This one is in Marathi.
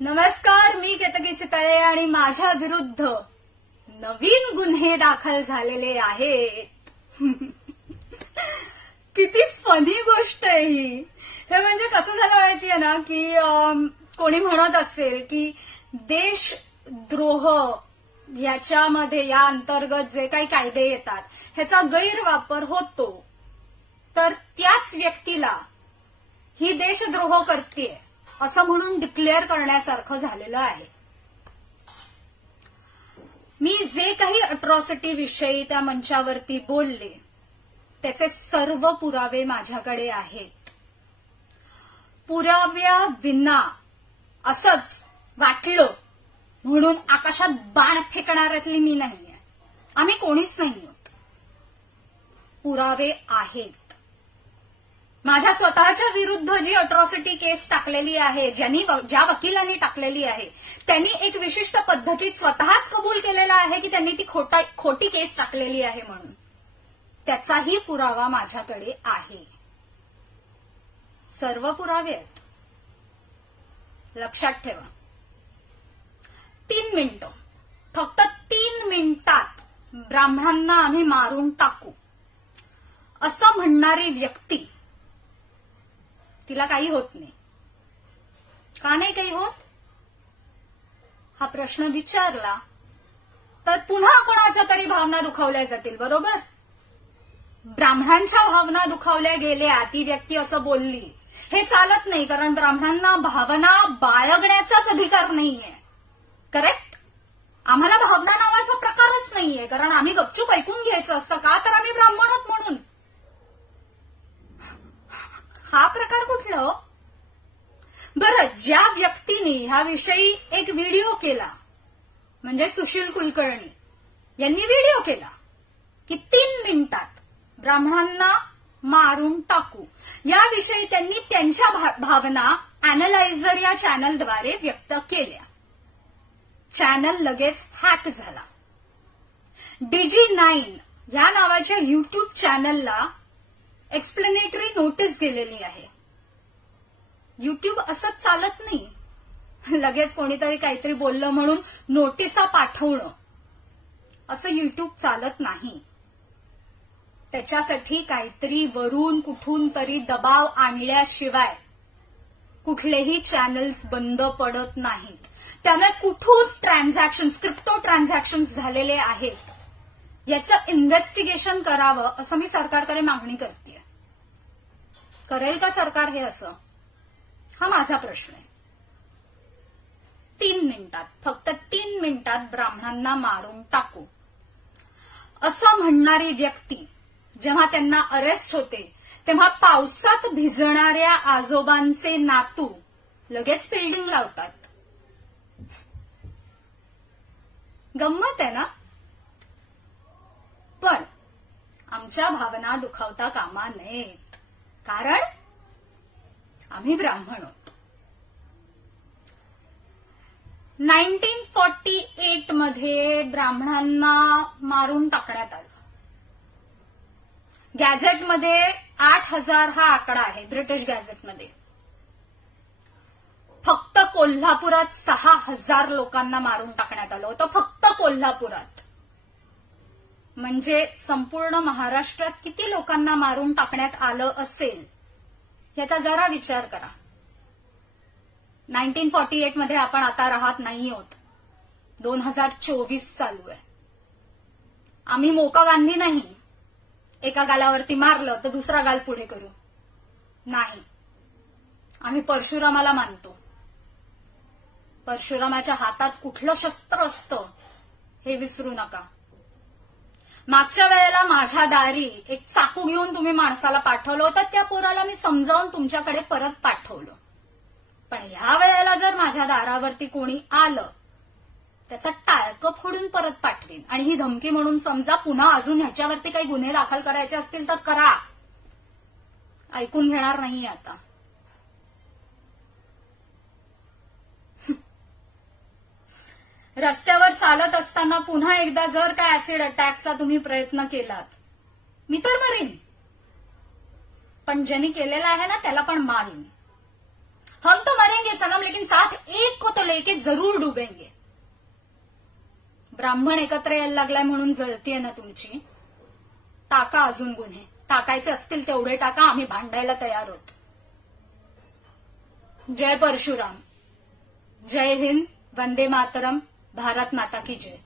नमस्कार, मी केतकी चितळे आणि माझ्या विरुद्ध नवीन गुन्हे दाखल झालेले आहेत. किती फनी गोष्ट आहे ही. हे म्हणजे कसं झालं माहितीये ना की कोणी म्हणत असेल की देशद्रोह याच्यामध्ये या अंतर्गत जे काही कायदे येतात ह्याचा गैरवापर होतो, तर त्याच व्यक्तीला ही देशद्रोह करतेय असं म्हणून डिक्लेअर करण्यासारखं झालेलं आहे. मी जे काही अट्रॉसिटी विषयी त्या मंचावरती बोलले त्याचे सर्व पुरावे माझ्याकडे आहेत. पुराव्या विना असंच वाटलं म्हणून आकाशात बाण फेकणाऱ्यातली मी नाहीये. आम्ही कोणीच नाही आहोत. पुरावे आहेत. माझ्या स्वतःच्या विरुद्ध जी अट्रॉसिटी केस टाकलेली आहे, ज्या वकिलांनी टाकलेली आहे, त्यांनी एक विशिष्ट पद्धतीत स्वतःच कबूल केलेला आहे की त्यांनी ती खोटी केस टाकलेली आहे म्हणून. त्याचाही पुरावा माझ्याकडे आहे. सर्व पुरावे आहेत. लक्षात ठेवा. 3 मिनिटं, फक्त 3 मिनिटात ब्राह्मणांना आम्ही मारून टाकू असं म्हणणारी व्यक्ती, तिला काही होत नाही. का नाही काही होत हा प्रश्न विचारला तर पुन्हा कोणाच्या तरी भावना दुखावल्या जातील. बरोबर? ब्राह्मणांच्या भावना दुखावल्या गेल्या, ती व्यक्ती असं बोलली, हे चालत नाही. कारण ब्राह्मणांना भावना बाळगण्याचाच अधिकार नाहीये. करेक्ट? आम्हाला भावना नावाचा प्रकारच नाहीये. कारण आम्ही गपचूप ऐकून घ्यायचं असतं. का? तर आम्ही ब्राह्मण आहोत म्हणून. हा प्रकार कुठला? बरं, ज्या व्यक्तीने ह्याविषयी एक व्हिडिओ केला, म्हणजे सुशील कुलकर्णी यांनी व्हिडिओ केला की 3 मिनिटात ब्राह्मणांना मारून टाकू, याविषयी त्यांनी त्यांच्या भावना अॅनालायझर या चॅनलद्वारे व्यक्त केल्या. चॅनल लगेच हॅक झाला. DG9 या नावाच्या युट्यूब चॅनलला एक्सप्लेनेटरी नोटीस गेलेली आहे. युट्यूब असंच चालत नाही. लगेच कोणीतरी काहीतरी बोललं म्हणून नोटिसा पाठवणं, असं युट्यूब चालत नाही. त्याच्यासाठी काहीतरी वरून कुठून तरी दबाव आणल्याशिवाय कुठलेही चॅनल्स बंद पडत नाहीत. त्यामुळे कुठून क्रिप्टो ट्रान्झॅक्शन्स झालेले आहेत याचं इन्व्हेस्टिगेशन करावं असं मी सरकारकडे मागणी करते. करेल का सरकार हे असं? हा माझा प्रश्न आहे. 3 मिनिटात, फक्त 3 मिनिटात ब्राह्मणांना मारून टाकू असं म्हणणारी व्यक्ती जेव्हा त्यांना अरेस्ट होते तेव्हा पावसात भिजणाऱ्या आजोबांचे नातू लगेच फिल्डिंग लावतात. गंमत आहे ना? पण आमच्या भावना दुखावता कामा नयेत. कारण आम्ही ब्राह्मण आहोत. 1948 मध्ये ब्राह्मणांना मारून टाकण्यात आलं. गॅझेटमध्ये 8000 हा आकडा आहे. ब्रिटिश गॅझेटमध्ये फक्त कोल्हापुरात 6000 लोकांना मारून टाकण्यात आलं होतं. फक्त कोल्हापुरात. म्हणजे संपूर्ण महाराष्ट्रात किती लोकांना मारून टाकण्यात आलं असेल याचा जरा विचार करा. 1948 मध्ये आपण आता राहत नाही आहोत. 2024 चालू आहे. आम्ही मोका गांधी नाही, एका गालावरती मारलं तर दुसरा गाल पुढे करू. नाही, आम्ही परशुरामाला मानतो. परशुरामाच्या हातात कुठलं शस्त्र असतं हे विसरू नका. मागच्या वेळेला माझ्या दारी एक चाकू घेऊन तुम्ही माणसाला पाठवलं होतं, त्या पोराला मी समजावून तुमच्याकडे परत पाठवलं. पण ह्या वेळेला जर माझ्या दारावरती कोणी आलं त्याचं टाळकं फोडून परत पाठवेन. आणि ही धमकी म्हणून समजा. पुन्हा अजून ह्याच्यावरती काही गुन्हे दाखल करायचे असतील तर करा. ऐकून घेणार नाही आता. रस्त्यावर चालत असताना पुन्हा एकदा जर काय ऍसिड अटॅकचा तुम्ही प्रयत्न केलात, मी तर मरीन. पण ज्यांनी केलेला आहे ना त्याला पण मारीन. हम तो मरेंगे सनम, लेकिन साथ एक को तो लेके जरूर डुबेंगे. ब्राह्मण एकत्र यायला लागलाय म्हणून जळतीये ना तुमची, टाका अजून गुन्हे. टाकायचे असतील तेवढे टाका, आम्ही भांडायला तयार आहोत. जय परशुराम, जय हिंद, वंदे मातरम, भारत माता की जय.